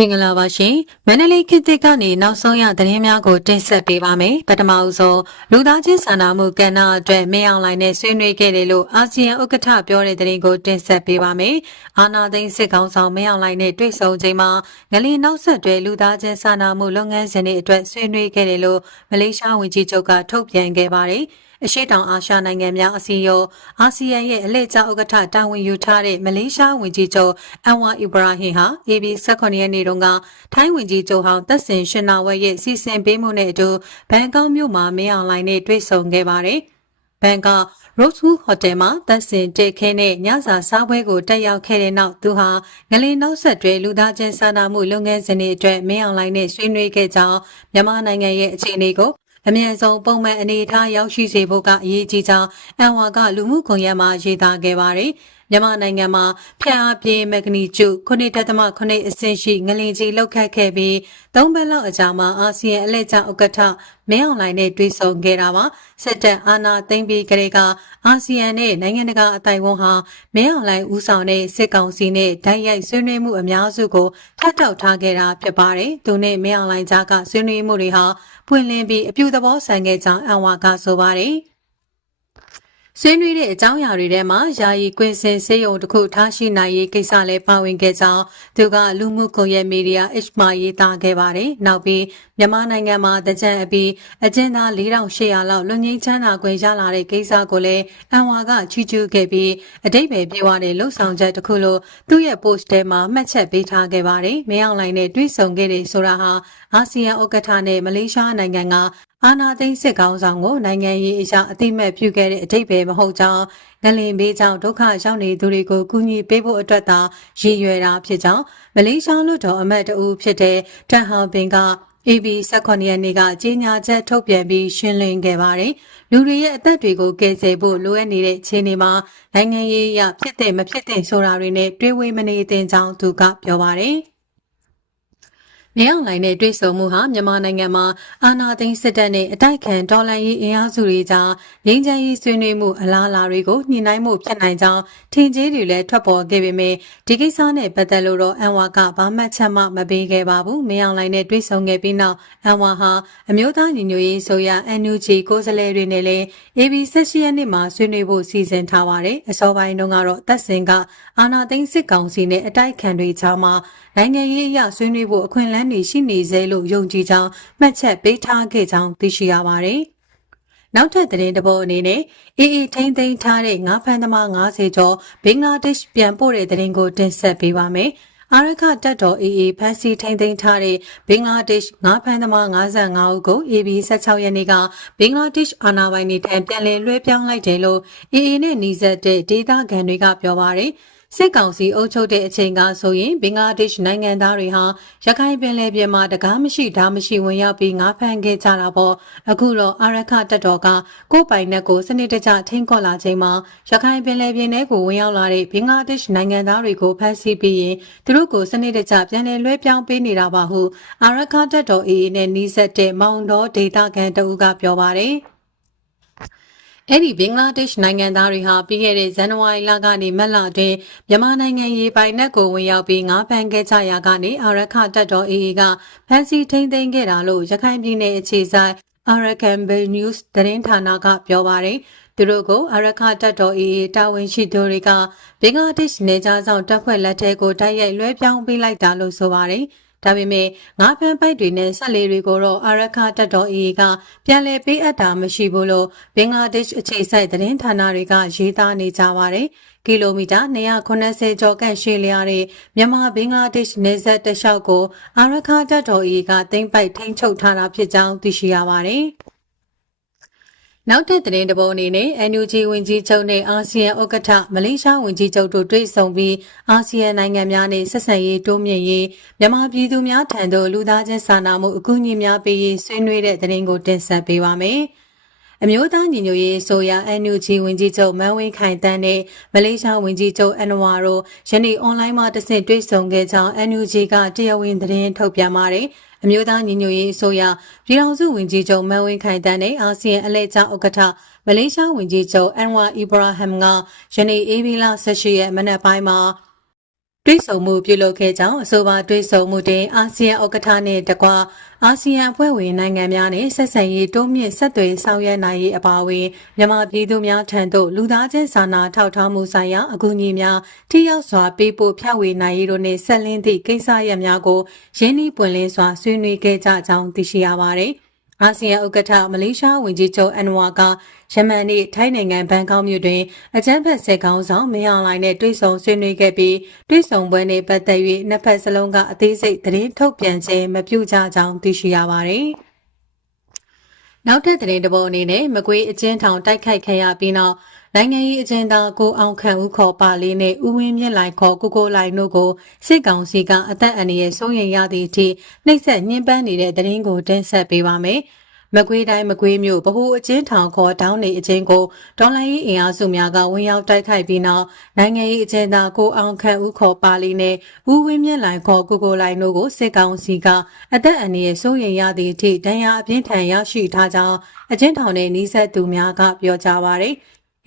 မင်္ဂလာပါရှင်မန္တလေးခေတ်သစ်ကနေနောက်ဆုံးရသတင်းများကိုတင်ဆက်ပေးပါမယ်ပထမအဆုံးလူသားချင်းစာနာမှုကဏ္ဍအတွက်မင်းအောင်လိုင်းနဲ့ဆွေးနွေးခဲ့တယ်လို့အာဆီယံဥက္ကဋ္ဌပြောတဲ့သတင်းကိုတင်ဆက်ပေးပါမယ်အာနာသိန်းစစ်ကောင်ဆောင်မင်းအောင်လိုင်းနဲ့တွေ့ဆုံချိန်မှာငလင်နောက်ဆက်တွဲလူသားချင်းစာနာမှုလုပ်ငန်းစဉ်တွေအတွက်ဆွေးနွေးခဲ့တယ်လို့မလေးရှားဝန်ကြီးချုပ်ကထုတ်ပြန်ခဲ့ပါတယ် အရှိတောင်အာရှနိုင်ငံများအစည်းအရုံးအာဆီယံရဲ့အလှည့်ကျဥက္ကဋ္ဌတာဝန်ယူထားတဲ့မလေးရှားဝန်ကြီးချုပ်အန်ဝါအီဘရာဟင်ဟာ AB 18ရက်နေ့တုန်းကထိုင်းဝန်ကြီးချုပ်ဟောင်းသက်စင်ရှင်နာဝဲရဲ့စီစဉ်ပေးမှုနဲ့အတူဘန်ကောက်မြို့မှာမင်းအောင်လှိုင်နဲ့တွေ့ဆုံခဲ့ပါတယ်။ဘန်ကောက် Rosewood Hotel မှာသက်စင်တက်ခဲနဲ့ညစာစားပွဲကိုတက်ရောက်ခဲ့တဲ့နောက်သူဟာငလင်နောက်ဆက်တွဲလူသားချင်းစာနာမှုလုပ်ငန်းစဉ်တွေအတွက်မင်းအောင်လှိုင်နဲ့ဆွေးနွေးခဲ့ကြောင်းမြန်မာနိုင်ငံရဲ့အခြေအနေကို အမြင့်ဆုံးပုံမှန်အနေအထားရောက်ရှိစေဖို့ကအရေးကြီးကြောင်းအန်ဝါကလူမှုကွန်ရက်မှာရေးသားခဲ့ပါတယ်။ မြန်မာနိုင်ငံမှာဖျက်အားပြေးမက်ဂနီကျု9.8အဆင့်ရှိငလင်ကြီးလောက်ခတ်ခဲ့ပြီးသုံးပတ်လောက်အကြာမှာအာဆီယံအလှည့်ကျဥက္ကဋ္ဌမင်းအောင်လှိုင်နဲ့တွေ့ဆုံခဲ့တာပါစစ်တပ်အာဏာသိမ်းပြီးကလေးကအာဆီယံနဲ့နိုင်ငံတကာအတိုင်ဝန်ဟာမင်းအောင်လှိုင်ဦးဆောင်တဲ့စစ်ကောင်စီနဲ့ဓာတ်ရိုက်ဆွေးနွေးမှုအများစုကိုထပ်တောက်ထားခဲ့တာဖြစ်ပါတယ်သူနဲ့မင်းအောင်လှိုင်ကြားကဆွေးနွေးမှုတွေဟာပွင့်လင်းပြီးအပြုသဘောဆန်ခဲ့ကြောင်းအန်ဝါကဆိုပါတယ် ဆွေးနွေးတဲ့အကြောင်းအရာတွေထဲမှာယာယီကွင်းစင်စေယုံတစ်ခုထားရှိနိုင်ရေးကိစ္စလည်းပါဝင်ခဲ့ကြောင်းသူကလူမှုကွန်ရက်မီဒီယာ H မှာရေးသားခဲ့ပါတယ်။နောက်ပြီးမြန်မာနိုင်ငံမှာတကြံအပြီးအကျဉ်းသား4800လောက်လွန်ငင်းချမ်းသာခွင့်ရလာတဲ့ကိစ္စကိုလည်းအန်ဝါကချီးကျူးခဲ့ပြီးအတိတ်ပဲပြေဝတဲ့လှုပ်ဆောင်ချက်တစ်ခုလို့သူ့ရဲ့ post ထဲမှာမှတ်ချက်ပေးထားခဲ့ပါတယ်။မင်းအောင်လှိုင်နဲ့တွေ့ဆုံခဲ့တဲ့ဆိုတာဟာအာဆီယံဥက္ကဋ္ဌနဲ့မလေးရှားနိုင်ငံက အာနာသိန်းစစ်ကောင်းဆောင်ကိုနိုင်ငံရေးအရာအသိမဲ့ပြုခဲ့တဲ့အတိတ်ပဲမဟုတ်ကြောင်းငလင်ဘေးကြောင့်ဒုက္ခရောက်နေသူတွေကိုကူညီပေးဖို့အတွက်သာရည်ရွယ်တာဖြစ်ကြောင်းမလေးရှားလူတော်အမတ်တဦးဖြစ်တဲ့တန်ဟောင်ပင်က AB 18ရက်နေ့ကကြေညာချက်ထုတ်ပြန်ပြီးရှင်းလင်းခဲ့ပါတယ်။လူတွေရဲ့အသက်တွေကိုကယ်ဆယ်ဖို့လိုအပ်နေတဲ့ခြေနေမှာနိုင်ငံရေးအရဖြစ်တဲ့မဖြစ်တဲ့ဆိုတာတွေနဲ့တွေးဝေးမနေသင့်ကြောင်းသူကပြောပါတယ်။ နေအောင်လိုင်းနဲ့တွေ့ဆုံမှုဟာမြန်မာနိုင်ငံမှာအာဏာသိမ်းစစ်တပ်နဲ့အတိုက်ခံတော်လှန်ရေးအင်အားစုတွေကြားငြိမ်းချမ်းရေးဆွေးနွေးမှုအလားအလာတွေကိုညှိနှိုင်းမှုဖြစ်နိုင်ကြောင်းထင်ကြီးတွေလည်းထွက်ပေါ်ခဲ့ပေမဲ့ဒီကိစ္စနဲ့ပတ်သက်လို့တော့အန်ဝါကဘာမှချက်မှမပေးခဲ့ပါဘူး။မင်းအောင်လိုင်းနဲ့တွေ့ဆုံခဲ့ပြီးနောက်အန်ဝါဟာအမျိုးသားညီညွတ်ရေးဆိုရ NUG ကိုယ်စားလှယ်တွေနဲ့လည်း AB 16ရက်နေ့မှာဆွေးနွေးဖို့စီစဉ်ထားပါတယ်။အစောပိုင်းတုန်းကတော့တပ်စင်ကအာဏာသိမ်းစစ်ကောင်စီနဲ့အတိုက်ခံတွေကြားမှာနိုင်ငံရေးအရဆွေးနွေးဖို့အခွင့်အလမ်းတွေရှိနေစေလို့ယုံကြည်ကြောင်းမှတ်ချက်ပေးထားခဲ့ကြောင်းသိရှိရပါတယ်။နောက်ထပ်သတင်းတစ်ပုဒ်အနေနဲ့အေးအေးထိမ့်သိမ်းထားတဲ့ငါးဖန်သမား90ကျော်ဘင်္ဂလားဒေ့ရှ်ပြန်ပို့တဲ့သတင်းကိုတင်ဆက်ပေးပါမယ်။အာရခတက်တော်အေးအေးဖန်စီထိမ့်သိမ်းထားတဲ့ဘင်္ဂလားဒေ့ရှ်ငါးဖန်သမား55ဦးကို AB 16ရက်နေ့ကဘင်္ဂလားဒေ့ရှ်အာဏာပိုင်တွေထံပြန်လည်လွှဲပြောင်းလိုက်တယ်လို့အေးအေးနဲ့နှီးစပ်တဲ့ဒေသခံတွေကပြောပါတယ်။ စစ်ကောင်စီအုပ်ချုပ်တဲ့အချိန်ကဆိုရင်ဘင်္ဂလားဒေ့ရှ်နိုင်ငံသားတွေဟာရခိုင်ပင်လယ်ပြင်မှာတကားမရှိဓာမရှိဝင်ရောက်ပြီးငါးဖမ်းခဲ့ကြတာပေါ့အခုတော့အာရခတပ်တော်ကကိုယ်ပိုင်နဲ့ကိုစနစ်တကျထိန်းခေါ်လာချိန်မှာရခိုင်ပင်လယ်ပြင်ထဲကိုဝင်ရောက်လာတဲ့ဘင်္ဂလားဒေ့ရှ်နိုင်ငံသားတွေကိုဖမ်းဆီးပြီးရင်သူတို့ကိုစနစ်တကျပြန်လည်လွှဲပြောင်းပေးနေတာပါဟုအာရခတပ်တော် AA နဲ့နှီးဆက်တဲ့မောင်တော်ဒေတာကန်တအူးကပြောပါတယ် အဲ့ဒီဘင်္ဂလားဒေ့ရှ်နိုင်ငံသားတွေဟာပြီးခဲ့တဲ့ဇန်နဝါရီလကနေမတ်လအတွင်းမြန်မာနိုင်ငံရေပိုင်နက်ကိုဝင်ရောက်ပြီးငါးဖမ်းခဲ့ကြရာကနေအာရခတပ်တော် AA ကဖမ်းဆီးထိန်းသိမ်းခဲ့တာလို့ရခိုင်ပြည်နယ်အခြေစိုက် Arakan Bay News သတင်းဌာနကပြောပါတယ်သူတို့ကိုအရခတပ်တော် AA တာဝန်ရှိသူတွေကဘင်္ဂလားဒေ့ရှ်နယ်ခြားဆောင်တပ်ဖွဲ့လက်ထဲကိုတိုက်ရိုက်လွှဲပြောင်းပေးလိုက်တာလို့ဆိုပါတယ်။ ဒါပေမဲ့ငါးဖမ်းပိုက်တွေနဲ့ဆက်လေးတွေကိုတော့အာရခတပ်တော် AA ကပြန်လည်ပေးအပ်တာမရှိဘူးလို့ဘင်္ဂလားဒေ့ရှ်အခြေစိုက်သတင်းဌာနတွေကရေးသားနေကြပါတယ်။ကီလိုမီတာ290ကျော်ကန့်ရှည်လျားတဲ့မြန်မာဘင်္ဂလားဒေ့ရှ်နယ်စပ်တလျှောက်ကိုအာရခတပ်တော် AA ကသိမ်းပိုက်ထိန်းချုပ်ထားတာဖြစ်ကြောင်းသိရှိရပါတယ်။ နောက်ထပ်သတင်းတပုတ်အနေနဲ့ NUG ဝင်ကြီးချုပ်နဲ့အာဆီယံဥက္ကဋ္ဌမလေးရှားဝင်ကြီးချုပ်တို့တွေ့ဆုံပြီးအာဆီယံနိုင်ငံများနဲ့ဆက်ဆံရေးတိုးမြင့်ရေးမြန်မာပြည်သူများထံသို့လူသားချင်းစာနာမှုအကူအညီများပေးရေးဆွေးနွေးတဲ့သတင်းကိုတင်ဆက်ပေးပါမယ်။အမျိုးသားညီညွတ်ရေးဆိုရာ NUG ဝင်ကြီးချုပ်မန်ဝင်းခိုင်တန်းနဲ့မလေးရှားဝင်ကြီးချုပ်အန်ဝါတို့ယနေ့အွန်လိုင်းမှာတဆင့်တွေ့ဆုံခဲ့ကြောင်း NUG ကတရားဝင်သတင်းထုတ်ပြန်ပါတယ်။ အမျိုးသားညီညွတ်ရေးအစိုးရပြည်ထောင်စုဝန်ကြီးချုပ်မန်ဝင်းခိုင်တန်းနဲ့အာဆီယံအလဲကျဥက္ကဋ္ဌမလေးရှားဝန်ကြီးချုပ်အန်ဝါအီဘရာဟမ်ကယနေ့အေဘီလာ18ရက်မနက်ပိုင်းမှာ တွိတ်ဆုံမှုပြုလုပ်ခဲ့ကြောင်းအဆိုပါတွိတ်ဆုံမှုတွင်အာဆီယံဥက္ကဋ္ဌနှင့်တကွအာဆီယံအဖွဲ့ဝင်နိုင်ငံများနှင့်ဆက်ဆံရေးတိုးမြင့်ဆက်သွယ်ဆောင်ရွက်နိုင်ရေးအပါအဝင်မြန်မာပြည်သူများထံသို့လူသားချင်းစာနာထောက်ထားမှုဆိုင်ရာအကူအညီများထိရောက်စွာပေးပို့ဖြန့်ဝေနိုင်ရေးတို့နှင့်ဆက်လင်းသည့်ကိစ္စရပ်များကိုရင်းနှီးပွင့်လင်းစွာဆွေးနွေးခဲ့ကြကြောင်းသိရှိရပါသည်။ အာဆီယံဥက္ကဋ္ဌမလေးရှားဝန်ကြီးချုပ်အန်နဝါကယမန်နေ့ထိုင်းနိုင်ငံဘန်ကောက်မြို့တွင်အကြမ်းဖက်စစ်ကောင်ဆောင်မင်းအောင်လှိုင်နဲ့တွေ့ဆုံဆွေးနွေးခဲ့ပြီးတွေ့ဆုံပွဲနှင့်ပတ်သက်၍နှစ်ဖက်စလုံးကအသေးစိတ်သတင်းထုတ်ပြန်ခြင်းမပြုကြကြောင်းသိရှိရပါသည်။နောက်ထပ်သတင်းတစ်ပုဒ်အနေနဲ့မကွေးအကျဉ်းထောင်တိုက်ခိုက်ခဲ့ရပြီးနောက် နိုင်ငံရေးအကျဉ်းသားကိုအောင်ခန့်ဦးခေါ်ပါလေးနဲ့ဦးဝင်းမြင့်လိုက်ခေါ်ကိုကိုလိုက်တို့ကိုစစ်ကောင်စီကအသက်အန္တရာယ်ဆုံးရင်ရသည့်အထိနှိပ်စက်ညှဉ်းပန်းနေတဲ့တရင်ကိုတင်ဆက်ပေးပါမယ်။မကွေးတိုင်းမကွေးမြို့ဗဟိုအကျဉ်းထောင်ခေါ်တောင်းနေအကျဉ်းကိုဒေါ်လာရေးအင်အားစုများကဝင်ရောက်တိုက်ခိုက်ပြီးနောက်နိုင်ငံရေးအကျဉ်းသားကိုအောင်ခန့်ဦးခေါ်ပါလီနဲ့ဦးဝင်းမြင့်လိုင်ခေါ်ကိုကိုလိုင်တို့ကိုစစ်ကောင်စီကအသက်အန္တရာယ်စိုးရိမ်ရသည့်အထိဒဏ်ရာအပြင်းထန်ရရှိထားကြောင်းအကျဉ်းထောင်ထဲနှီးဆက်သူများကပြောကြားပါရယ်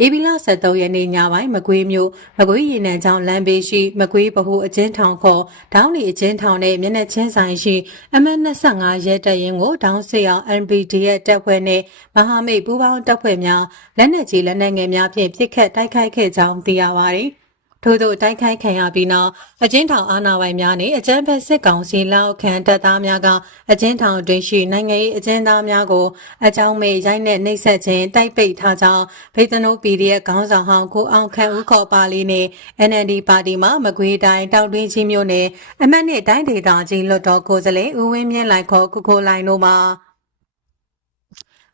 ဧပြီလ23ရက်နေ့ညပိုင်းမကွေးမြို့မကွေးရေနံချောင်းလမ်းဘေးရှိမကွေးဗဟိုအကျဉ်းထောင်ခေါ်ဒေါင်းလီအကျဉ်းထောင်နဲ့မျက်နှာချင်းဆိုင်ရှိအမတ်25 ရဲတပ်ရင်းကိုဒေါင်းစစ်အောင် NPD ရဲ့တပ်ဖွဲ့နဲ့မဟာမိတ်ပူးပေါင်းတပ်ဖွဲ့များလက်နက်ကြီးလက်နက်ငယ်များဖြင့်ပစ်ခတ်တိုက်ခိုက်ခဲ့ကြောင်းသိရပါတယ်။ ထို့သောတိုက်ခိုက်ခံရပြီးနောက်အကျဉ်းထောင်အာဏာပိုင်များနှင့်အကြမ်းဖက်စစ်ကောင်စီလက်ခံတပ်သားများကအကျဉ်းထောင်တွင်ရှိနိုင်ငံရေးအကျဉ်းသားများကိုအကြောင်းမဲ့ရိုက်နှက်နှိပ်စက်ခြင်းတိုက်ပိတ်ထားကြောင်းဖေသနို PDF ခေါင်းဆောင်ဟောင်းကိုအောင်ခန့်ဦးခေါ်ပါလီနှင့် NND ပါတီမှမကွေးတိုင်းတောက်တွင်းချင်းမြို့နယ်အမတ်နှင့်တိုင်းဒေသကြီးလွတ်တော်ကိုယ်စားလှယ်ဦးဝင်းမြင့်လိုက်ခေါ်ကိုကိုလိုင်တို့မှ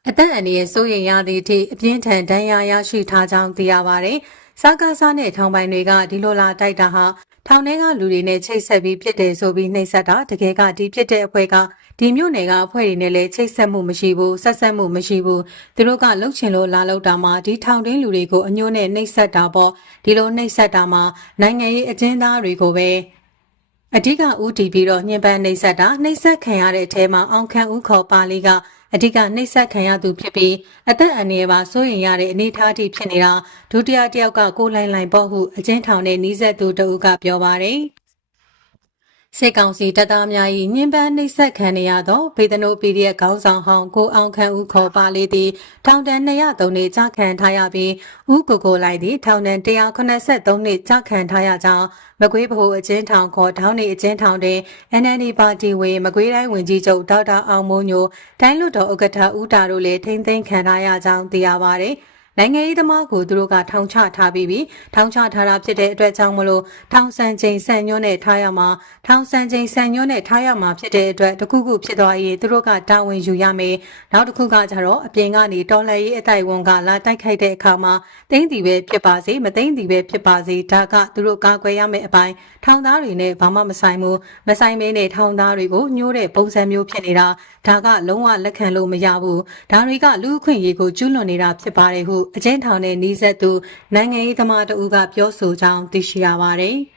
အသက်အန္တရာယ်စိုးရိမ်ရသည့်အထိအပြင်းထန်ဒဏ်ရာရရှိထားကြောင်းသိရပါတယ်။ စားကားစားနဲ့ထောင်ပိုင်တွေကဒီလိုလာတိုက်တာဟာထောင်ထဲကလူတွေနဲ့ချိတ်ဆက်ပြီးဖြစ်တယ်ဆိုပြီးနှိပ်စက်တာတကယ်ကဒီဖြစ်တဲ့အဖွဲ့ကဒီမြို့နယ်ကအဖွဲ့တွေနဲ့လည်းချိတ်ဆက်မှုမရှိဘူးဆက်ဆက်မှုမရှိဘူးသူတို့ကလှုပ်ချင်လို့လာလောက်တာမှဒီထောင်တွင်းလူတွေကိုအညို့နဲ့နှိပ်စက်တာပေါ့ဒီလိုနှိပ်စက်တာမှနိုင်ငံရေးအကျဉ်းသားတွေကိုပဲအဓိကဦးတည်ပြီးတော့ညှဉ်းပန်းနှိပ်စက်တာနှိပ်စက်ခံရတဲ့အထဲမှာအောင်ခန့်ဦးခေါ်ပါလေးက အဓိကနှိပ်စက်ခံရသူဖြစ်ပြီးအသက်အန္တရာယ်ပါစိုးရိမ်ရတဲ့အနေအထားထိဖြစ်နေတာဒုတိယတစ်ယောက်ကကိုလိုင်းလိုင်းပေါ့ဟုအကျဉ်းထောင်နဲ့နှီးဆက်သူတဦးကပြောပါတယ် စစ်ကောင်စီတပ်သားများ၏ညှဉ်းပန်းနှိပ်စက်ခံရသောဗေဒနို PDF ခေါင်းဆောင်ဟောင်းကိုအောင်ခန့်ဦးခေါ်ပါလေးသည်ထောင်ဒဏ်203နှစ်ကြာခံထားရပြီးဦးကိုကိုလိုက်သည်ထောင်ဒဏ်183နှစ်ကြာခံထားရကြောင်းမကွေးဗဟိုအကျဉ်းထောင်ခေါ်ထောင်းနေအကျဉ်းထောင်တွင် NND ပါတီဝင်မကွေးတိုင်းဝန်ကြီးချုပ်ဒေါက်တာအောင်မိုးညိုတိုင်းလွှတ်တော်ဥက္ကဋ္ဌဦးတာတို့လည်းထိမ့်သိမ်းခံထားရကြောင်းသိရပါဗျ။ နိုင်ငံရေးသမားကိုသူတို့ကထောင်ချထားပြီးပြီးထောင်ချထားတာဖြစ်တဲ့အတွက်ကြောင့်မလို့ထောင်ဆန်ချိန်ဆန်ညွှန်းနဲ့ထားရမှာထောင်ဆန်ချိန်ဆန်ညွှန်းနဲ့ထားရမှာဖြစ်တဲ့အတွက်တခုခုဖြစ်သွားရင်သူတို့ကတာဝန်ယူရမယ်နောက်တစ်ခုကကြတော့အပြင်ကနေတော်လှန်ရေးအတိုက်ဝန်ကလာတိုက်ခိုက်တဲ့အခါမှာတင်းတီပဲဖြစ်ပါစေမတင်းတီပဲဖြစ်ပါစေဒါကသူတို့ကာကွယ်ရမယ့်အပိုင်းထောင်သားတွေနဲ့ဘာမှမဆိုင်ဘူးမဆိုင်မင်းနဲ့ထောင်သားတွေကိုညှိုးတဲ့ပုံစံမျိုးဖြစ်နေတာဒါကလုံးဝလက်ခံလို့မရဘူးဒါတွေကလူအခွင့်အရေးကိုကျူးလွန်နေတာဖြစ်ပါတယ်ဟုအကျဉ်းထောင်နဲ့နှီးဆက်သူနိုင်ငံရေးသမားတဦးကပြောဆိုကြောင်းသိရှိရပါတယ်။